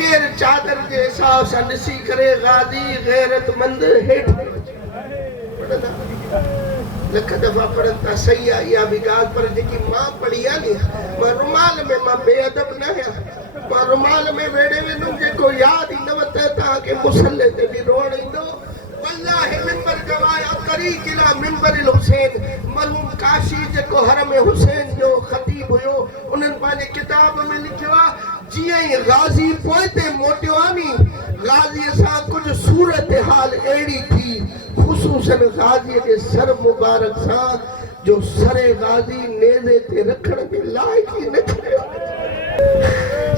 बगैर चादर के हिसाब सां ॾिसी करे गाज़ी गैरतमंद हेठि पढ़ंदा लख दफ़ा पढ़नि था सही आहे इहा बि ॻाल्हि पर जेकी मां पढ़ी आहे नी मां रुमाल में मां बेअदब न आहियां मां रुमाल में वेड़े वेंदुमि जेको यादि ईंदव त तव्हांखे मुसले ते बि रोअण ईंदो वल्लाहि मिंबर गवाया करी किला मिंबर हुसैन मरहूम काशी जेको हरम हुसैन जो ख़तीब हुयो उन्हनि पंहिंजे किताब में लिखियो आहे जीअं ई गाज़ी पोइ ते मोटियो आहे नी गाज़ीअ सां कुझु सूरत हाल अहिड़ी थी ख़ुसूसन गाज़ीअ जे सर मुबारक सां जो सरे गाज़ी नेज़े ते रखण जे लाइक़ ई न थियो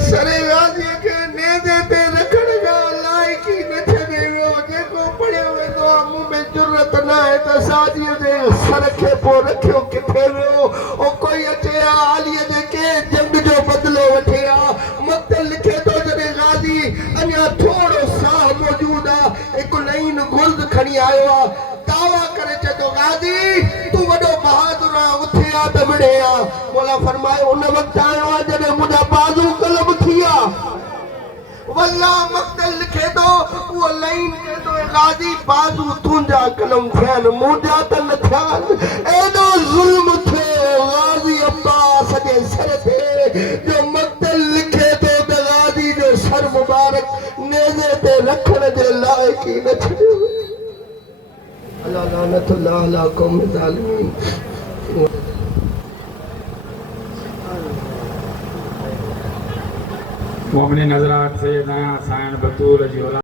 सरे गाज़ीअ खे नेज़े ते रखण जा लाइक़ ई न थियो जेको पढ़ियो वेंदो आहे मूं में ज़रूरत न आहे त साजीअ जे सर खे पोइ रखियो किथे वियो ओ कोई अचे आलीअ जे के जंग जो बदिलो वठे मक़तल लिखे थो जॾहिं गाज़ी अञा थोरो साह मौजूद आहे हिकु नईन गुर्द खणी आयो आहे दावा करे चए थो गाज़ी तूं वॾो बहादुर आहे उथे आहे त विड़े आहे मौला फरमायो उन वक़्तु आयो आहे जॾहिं मुंहिंजा बाज़ू कलम थी विया वल्लाह मक़तल लिखे थो उहो लाइन चए थो गाज़ी बाज़ू तुंहिंजा कलम थिया आहिनि मुंहिंजा त न थिया आहिनि एॾो ज़ुल्म थियो गाज़ी अब्बास जे सर ते जो मक़तल लिखे थो त गाज़ी जो सर मुबारक नेज़े ते रखण जे लाइक़ ई न थियो अल्लाह लानतुल्लाह अला क़ौम ज़ालिमीन मोमिन हज़रात से नया साइन बतूल जी